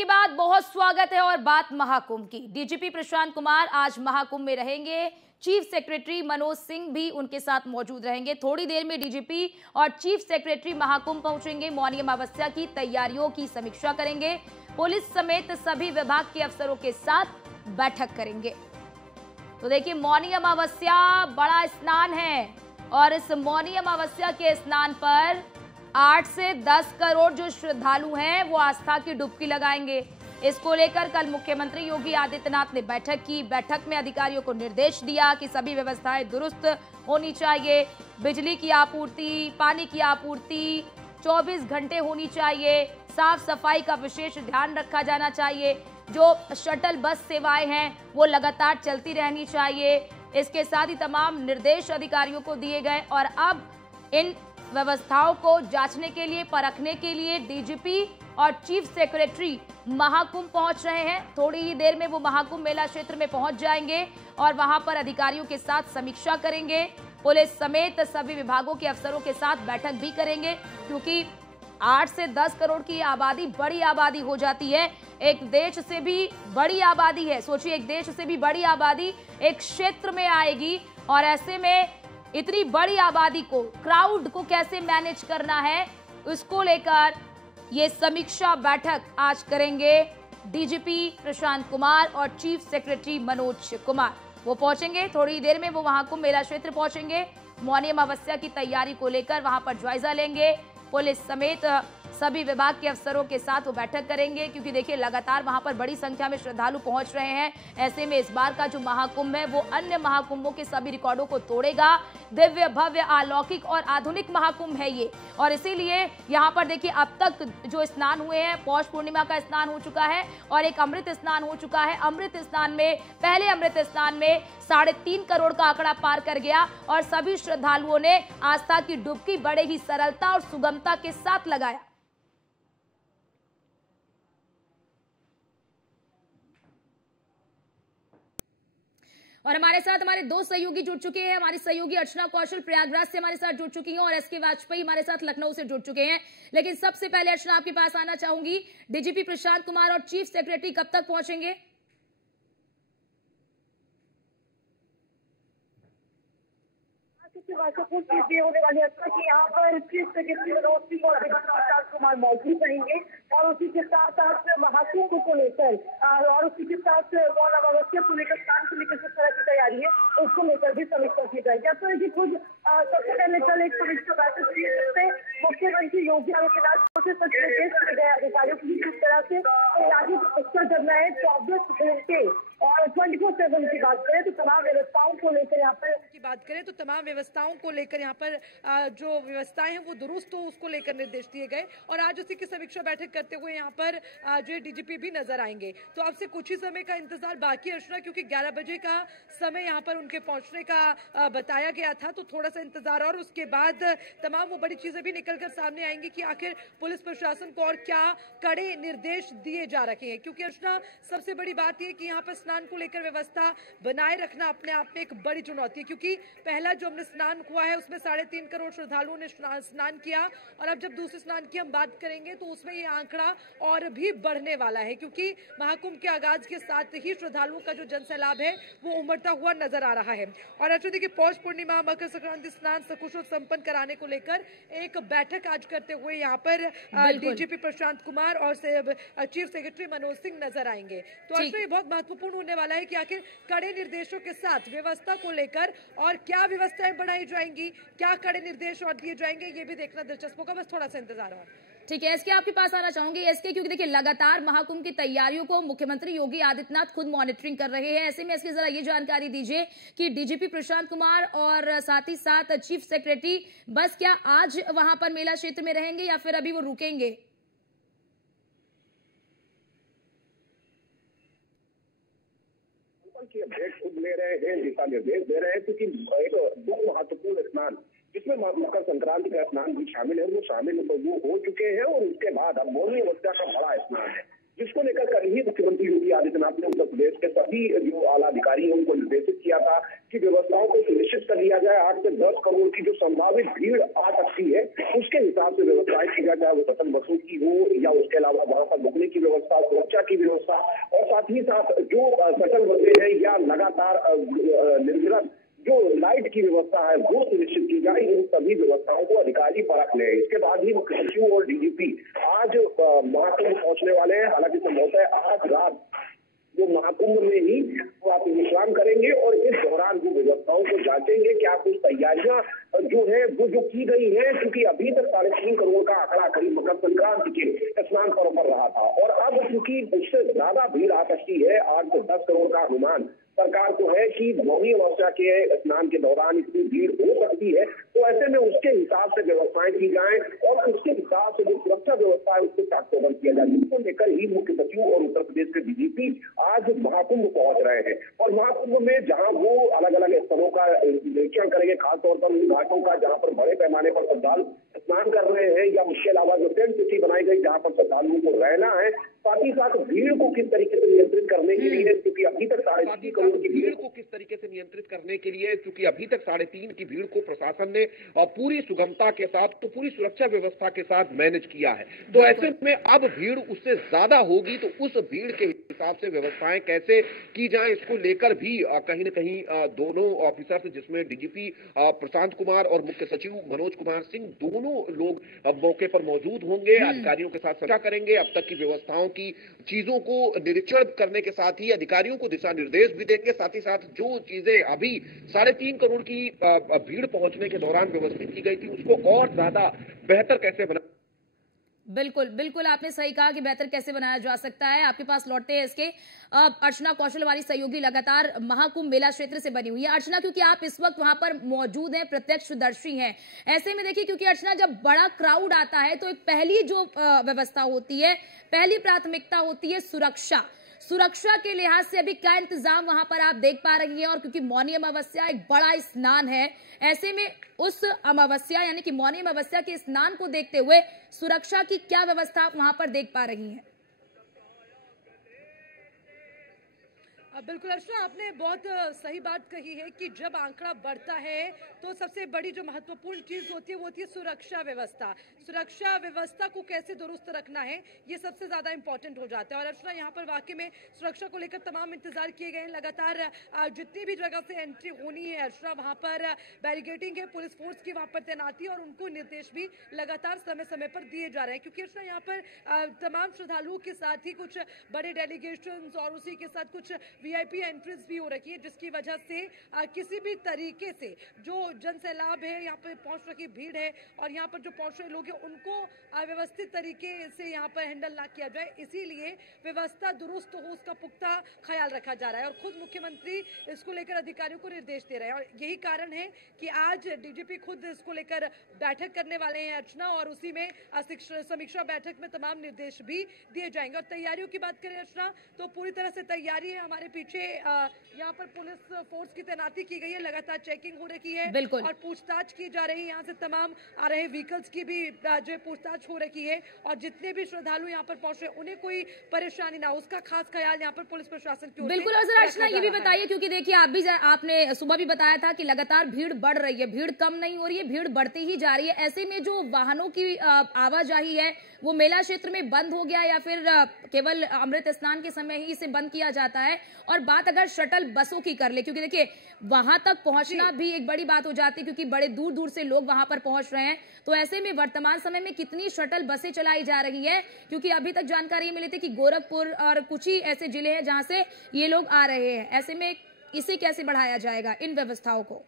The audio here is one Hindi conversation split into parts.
के बाद बहुत स्वागत है और बात महाकुंभ की। डीजीपी प्रशांत कुमार आज महाकुंभ में रहेंगे। चीफ सेक्रेटरी मनोज सिंह भी उनके साथ मौजूद रहेंगे। थोड़ी देर में डीजीपी और चीफ सेक्रेटरी महाकुंभ पहुंचेंगे। मौनी अमावस्या की तैयारियों की समीक्षा करेंगे। पुलिस समेत सभी विभाग के अफसरों के साथ बैठक करेंगे। तो देखिए, मौनी अमावस्या बड़ा स्नान है और इस मौनी अमावस्या के स्नान पर 8 से 10 करोड़ जो श्रद्धालु हैं वो आस्था की डुबकी लगाएंगे। इसको लेकर कल मुख्यमंत्री योगी आदित्यनाथ ने बैठक की। बैठक में अधिकारियों को निर्देश दिया कि सभी व्यवस्थाएं दुरुस्त होनी चाहिए। बिजली की आपूर्ति, पानी की आपूर्ति 24 घंटे होनी चाहिए। साफ सफाई का विशेष ध्यान रखा जाना चाहिए। जो शटल बस सेवाएं हैं वो लगातार चलती रहनी चाहिए। इसके साथ ही तमाम निर्देश अधिकारियों को दिए गए और अब इन व्यवस्थाओं को जांचने के लिए, परखने के लिए डीजीपी और चीफ सेक्रेटरी महाकुंभ पहुंच रहे हैं। थोड़ी ही देर में वो महाकुंभ मेला क्षेत्र में पहुंच जाएंगे और वहां पर अधिकारियों के साथ समीक्षा करेंगे। पुलिस समेत सभी विभागों के अफसरों के साथ बैठक भी करेंगे, क्योंकि 8 से 10 करोड़ की आबादी बड़ी आबादी हो जाती है। एक देश से भी बड़ी आबादी है। सोचिए, एक देश से भी बड़ी आबादी एक क्षेत्र में आएगी और ऐसे में इतनी बड़ी आबादी को, क्राउड को कैसे मैनेज करना है, उसको लेकर ये समीक्षा बैठक आज करेंगे डीजीपी प्रशांत कुमार और चीफ सेक्रेटरी मनोज कुमार। वो पहुंचेंगे, थोड़ी देर में वो महाकुंभ मेला क्षेत्र पहुंचेंगे। मौनी अमावस्या की तैयारी को लेकर वहां पर जायजा लेंगे। पुलिस समेत सभी विभाग के अफसरों के साथ वो बैठक करेंगे, क्योंकि देखिए लगातार वहां पर बड़ी संख्या में श्रद्धालु पहुंच रहे हैं। ऐसे में इस बार का जो महाकुंभ है वो अन्य महाकुंभों के सभी रिकॉर्डों को तोड़ेगा। दिव्य, भव्य, अलौकिक और आधुनिक महाकुंभ है ये, और इसीलिए यहाँ पर देखिए अब तक जो स्नान हुए हैं, पौष पूर्णिमा का स्नान हो चुका है और एक अमृत स्नान हो चुका है। अमृत स्नान में, पहले अमृत स्नान में 3.5 करोड़ का आंकड़ा पार कर गया और सभी श्रद्धालुओं ने आस्था की डुबकी बड़े ही सरलता और सुगमता के साथ लगाया। और हमारे साथ हमारे दो सहयोगी जुड़ चुके हैं। हमारी सहयोगी अर्चना कौशल प्रयागराज से हमारे साथ जुड़ चुकी हैं और एसके वाजपेयी हमारे साथ लखनऊ से जुड़ चुके हैं। लेकिन सबसे पहले अर्चना, आपके पास आना चाहूंगी, डीजीपी प्रशांत कुमार और चीफ सेक्रेटरी कब तक पहुंचेंगे? महत्वपूर्ण चीज ये होने वाली है कि यहाँ पर चीफ सेक्रेटरी मनोज सिंह और प्रशांत कुमार मौजूद रहेंगे और उसी के साथ साथ महाकुंभ को लेकर और उसी के साथ मौनी अमावस्या को लेकर, स्नान को लेकर जिस तरह की तैयारी है उसको लेकर भी समीक्षा की जाएगी। अब तो खुद सबसे पहले कल एक समीक्षा बैठक हुई जिसमें मुख्यमंत्री योगी आदित्यनाथ से सच निर्देश दिए गए अधिकारियों को किस तरह से तैयारी करना है। 24 घंटे और 24/7 की बात करें तो तमाम व्यवस्थाओं को लेकर यहाँ पर जो व्यवस्थाएं हैं वो दुरुस्त हो, उसको लेकर निर्देश दिए गए और आज उसी की समीक्षा बैठक करते हुए यहाँ पर जो डीजीपी भी नजर आएंगे। तो अब से कुछ ही समय का इंतजार बाकी है अर्चना, क्योंकि 11 बजे का समय यहाँ पर उनके पहुंचने का बताया गया था, तो थोड़ा सा इंतजार और उसके बाद तमाम वो बड़ी चीजें भी निकलकर सामने आएंगी कि आखिर पुलिस प्रशासन को और क्या कड़े निर्देश दिए जा रखे हैं। क्योंकि अर्चना, सबसे बड़ी बात यह कि यहाँ पर स्नान को लेकर व्यवस्था बनाए रखना अपने आप में एक बड़ी चुनौती है, क्योंकि पहला जो हमने स्नान हुआ है उसमें 3.5 करोड़ श्रद्धालुओं ने स्नान किया और अब जब दूसरे स्नान की हम बात करेंगे तो उसमें ये आंकड़ा और भी बढ़ने वाला है, क्योंकि महाकुंभ के आगाज के साथ ही श्रद्धालुओं का जो जनसैलाब है वो उमड़ता हुआ नजर आ रहा है। और अच्छा देखिए, पौष पूर्णिमा, मकर संक्रांति स्नान सकुशल संपन्न कराने को लेकर एक बैठक आज करते हुए यहाँ पर डीजीपी प्रशांत कुमार और चीफ सेक्रेटरी मनोज सिंह नजर आएंगे। तो अच्छा, ये बहुत महत्वपूर्ण होने वाला है कि आखिर कड़े निर्देशों के साथ व्यवस्था को लेकर और क्या व्यवस्थाएं बढ़ाई जाएंगी, क्या कड़े निर्देश और दिए जाएंगे, ये भी देखना दिलचस्प होगा। बस थोड़ा सा इंतजार और। ठीक है, एसके आपके पास आना चाहूंगी। एसके, क्योंकि देखिए लगातार महाकुंभ की तैयारियों को मुख्यमंत्री योगी आदित्यनाथ खुद मॉनिटरिंग कर रहे हैं। ऐसे में एसके जरा ये जानकारी दीजिए कि डीजीपी प्रशांत कुमार और साथ ही साथ चीफ सेक्रेटरी बस क्या आज वहां पर मेला क्षेत्र में रहेंगे या फिर अभी वो रुकेंगे? की अपडेट खुद ले रहे हैं, दिशा निर्देश दे रहे हैं, क्योंकि एक दो महत्वपूर्ण स्नान जिसमें मकर संक्रांति का स्नान भी शामिल है वो हो चुके हैं और उसके बाद अब मौनी अमावस्या का बड़ा स्नान है, जिसको लेकर कल ही मुख्यमंत्री योगी आदित्यनाथ ने उत्तर प्रदेश के सभी जो आला अधिकारी हैं उनको निर्देशित किया था कि व्यवस्थाओं को सुनिश्चित कर लिया जाए। 8 से 10 करोड़ की जो संभावित भीड़ आ सकती है उसके हिसाब से व्यवस्थाएं की जाए, चाहे वो सतन बसों की हो या उसके अलावा वहां पर रुकने की व्यवस्था, सुरक्षा की व्यवस्था और साथ ही साथ जो शटल बसें हैं या लगातार निरंतर जो लाइट की व्यवस्था है वो सुनिश्चित की जाए। इन सभी व्यवस्थाओं को अधिकारी परख ले। इसके बाद ही मुख्य सचिव और डीजीपी आज महाकुंभ पहुंचने वाले हैं। हालांकि संभवतः आज रात वो महाकुंभ में ही आप विश्राम करेंगे और इस दौरान वो व्यवस्थाओं को जांचेंगे। क्या कुछ तैयारियां जो है वो जो की गई है, क्योंकि अभी तक 3.5 करोड़ का आंकड़ा करीब मकर संक्रांति के स्नान पर्व पर रहा था और अब क्योंकि उससे ज्यादा भीड़ आ सकती है, 8 से 10 करोड़ का अनुमान सरकार को है कि मौनी अमावस्या के स्नान के दौरान इतनी भीड़ हो सकती है, तो ऐसे में उसके हिसाब से व्यवस्थाएं की जाए और उसके हिसाब से जो सुरक्षा व्यवस्था है उसको चाकचौबंद किया जाए। जिसको लेकर ही मुख्य सचिव और उत्तर प्रदेश के डीजीपी आज महाकुंभ पहुंच रहे हैं और महाकुंभ में जहां वो अलग अलग स्थलों का निरीक्षण करेंगे, खासतौर पर उन घाटों का जहां पर बड़े पैमाने पर श्रद्धालु स्नान कर रहे हैं या उसके अलावा जो टेंट सिटी बनाई गई जहां पर श्रद्धालुओं को रहना है, साथ ही साथ भीड़ को किस तरीके से नियंत्रित करने के लिए, क्योंकि अभी तक 3.5 करोड़ की भीड़ को किस तरीके से नियंत्रित करने के लिए, क्योंकि अभी तक 3.5 की भीड़ को प्रशासन ने पूरी सुगमता के साथ तो पूरी सुरक्षा व्यवस्था के साथ मैनेज किया है। तो ऐसे में अब भीड़ उससे ज्यादा होगी तो उस भीड़ के हिसाब से व्यवस्थाएं कैसे की जाए, इसको लेकर भी कहीं न कहीं दोनों ऑफिसर्स जिसमें डीजीपी प्रशांत कुमार और मुख्य सचिव मनोज कुमार सिंह दोनों लोग मौके पर मौजूद होंगे, अधिकारियों के साथ चर्चा करेंगे, अब तक की व्यवस्थाओं की चीजों को निरीक्षण करने के साथ ही अधिकारियों को दिशा निर्देश भी देंगे। साथ ही साथ जो चीजें अभी 3.5 करोड़ की भीड़ पहुंचने के दौरान व्यवस्थित की गई थी उसको और ज्यादा बेहतर कैसे बना। बिल्कुल बिल्कुल आपने सही कहा कि बेहतर कैसे बनाया जा सकता है। आपके पास लौटते हैं इसके अर्चना कौशल हमारी सहयोगी लगातार महाकुंभ मेला क्षेत्र से बनी हुई है। अर्चना, क्योंकि आप इस वक्त वहां पर मौजूद हैं, प्रत्यक्षदर्शी हैं, ऐसे में देखिए क्योंकि अर्चना जब बड़ा क्राउड आता है तो एक पहली जो व्यवस्था होती है, पहली प्राथमिकता होती है सुरक्षा। सुरक्षा के लिहाज से अभी क्या इंतजाम वहां पर आप देख पा रही हैं? और क्योंकि मौनी अमावस्या एक बड़ा स्नान है, ऐसे में उस अमावस्या यानी कि मौनी अमावस्या के स्नान को देखते हुए सुरक्षा की क्या व्यवस्था आप वहां पर देख पा रही हैं? बिल्कुल अर्चना, आपने बहुत सही बात कही है कि जब आंकड़ा बढ़ता है तो सबसे बड़ी जो महत्वपूर्ण चीज होती है वो होती है सुरक्षा व्यवस्था। सुरक्षा व्यवस्था को कैसे दुरुस्त रखना है ये सबसे ज्यादा इंपॉर्टेंट हो जाता है। और अर्चना, यहाँ पर वाकई में सुरक्षा को लेकर तमाम इंतजार किए गए हैं। लगातार जितनी भी जगह से एंट्री होनी है अर्चना, वहां पर बैरिकेडिंग है, पुलिस फोर्स की वहां पर तैनाती और उनको निर्देश भी लगातार समय समय पर दिए जा रहे हैं। क्योंकि अर्चना, यहाँ पर तमाम श्रद्धालुओं के साथ ही कुछ बड़े डेलीगेशन और उसी के साथ कुछ वीआईपी एंट्रीज भी हो रखी है, जिसकी वजह से किसी भी तरीके से जो जनसैलाब है, यहाँ पर पहुंच रखी भीड़ है और यहाँ पर जो पहुंच रहे लोग हैं उनको व्यवस्थित तरीके से यहाँ पर हैंडल ना किया जाए, इसीलिए व्यवस्था दुरुस्त हो उसका पुख्ता ख्याल रखा जा रहा है। और खुद मुख्यमंत्री इसको लेकर अधिकारियों को निर्देश दे रहे हैं और यही कारण है कि आज डीजीपी खुद इसको लेकर बैठक करने वाले हैं अर्चना, और उसी में समीक्षा बैठक में तमाम निर्देश भी दिए जाएंगे। और तैयारियों की बात करें अर्चना, तो पूरी तरह से तैयारी है। हमारे पीछे यहाँ पर पुलिस फोर्स की तैनाती की गई है, लगातार चेकिंग हो रही है और पूछताछ की जा रही है। यहाँ से तमाम आ रहे व्हीकल्स की भी जो पूछताछ हो रही है और जितने भी श्रद्धालु यहाँ पर पहुंच रहे उन्हें कोई परेशानी ना हो उसका खास ख्याल यहाँ पर पुलिस प्रशासन की ओर से बिल्कुल। और जरा अर्चना ये भी बताइए, क्योंकि देखिए आपने सुबह भी बताया था कि लगातार भीड़ बढ़ रही है, भीड़ कम नहीं हो रही है, भीड़ बढ़ती ही जा रही है। ऐसे में जो वाहनों की आवाजाही है वो मेला क्षेत्र में बंद हो गया या फिर केवल अमृत स्नान के समय ही इसे बंद किया जाता है? और बात अगर शटल बसों की कर ले, क्योंकि देखिए वहां तक पहुंचना भी एक बड़ी बात हो जाती है क्योंकि बड़े दूर दूर से लोग वहां पर पहुंच रहे हैं, तो ऐसे में वर्तमान समय में कितनी शटल बसें चलाई जा रही है? क्योंकि अभी तक जानकारी मिली थी कि गोरखपुर और कुछ ही ऐसे जिले हैं जहां से ये लोग आ रहे हैं, ऐसे में इसे कैसे बढ़ाया जाएगा इन व्यवस्थाओं को?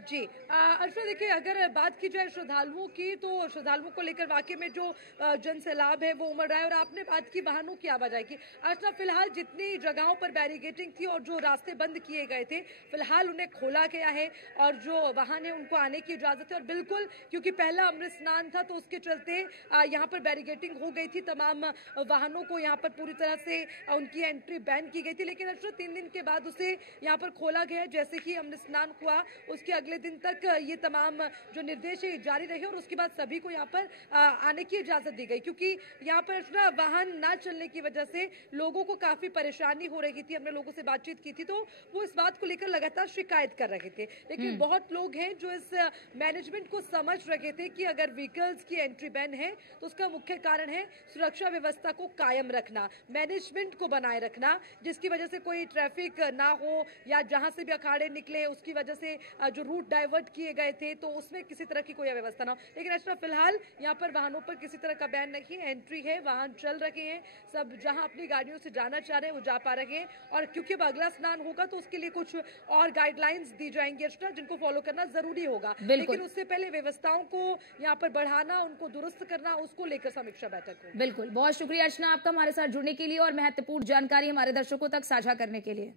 जी अर्चना, देखिए अगर बात की जाए श्रद्धालुओं की तो श्रद्धालुओं को लेकर वाकई में जो जन सैलाब है वो उमड़ रहा है। और आपने बात की वाहनों की आवाजाही की अर्चना, फिलहाल जितनी जगहों पर बैरिकेडिंग थी और जो रास्ते बंद किए गए थे फिलहाल उन्हें खोला गया है और जो वाहन है उनको आने की इजाजत है। और बिल्कुल क्योंकि पहला अमृत स्नान था तो उसके चलते यहाँ पर बैरिकेडिंग हो गई थी, तमाम वाहनों को यहाँ पर पूरी तरह से उनकी एंट्री बैन की गई थी। लेकिन अर्चना 3 दिन के बाद उसे यहाँ पर खोला गया, जैसे ही अमृत स्नान हुआ उसके अगले दिन तक तक ये तमाम जो निर्देश है जारी रहे और उसके बाद सभी को यहाँ पर आने की इजाजत दी गई, क्योंकि यहाँ पर अर्चना वाहन ना चलने की वजह से लोगों को काफी परेशानी हो रही थी। हमने लोगों से बातचीत की थी तो वो इस बात को लेकर लगातार शिकायत कर रहे थे, लेकिन बहुत लोग हैं जो इस मैनेजमेंट को समझ रहे थे कि अगर व्हीकल्स की एंट्री बैन है तो उसका मुख्य कारण है सुरक्षा व्यवस्था को कायम रखना, मैनेजमेंट को बनाए रखना, जिसकी वजह से कोई ट्रैफिक ना हो या जहां से भी अखाड़े निकले उसकी वजह से जो रूट डाइवर्ट किए गए थे तो उसमें किसी तरह की कोई व्यवस्था ना हो। लेकिन अर्चना फिलहाल यहाँ पर वाहनों पर किसी तरह का बैन नहीं है, एंट्री है, वाहन चल रहे हैं, सब जहां अपनी गाड़ियों से जाना चाह रहे हैं वो जा पा रहे हैं। और क्योंकि अब अगला स्नान होगा तो उसके लिए कुछ और गाइडलाइंस दी जाएंगी अर्चना, जिनको फॉलो करना जरूरी होगा, लेकिन उससे पहले व्यवस्थाओं को यहाँ पर बढ़ाना, उनको दुरुस्त करना, उसको लेकर समीक्षा बैठक हो। बिल्कुल, बहुत शुक्रिया अर्चना आपका हमारे साथ जुड़ने के लिए और महत्वपूर्ण जानकारी हमारे दर्शकों तक साझा करने के लिए।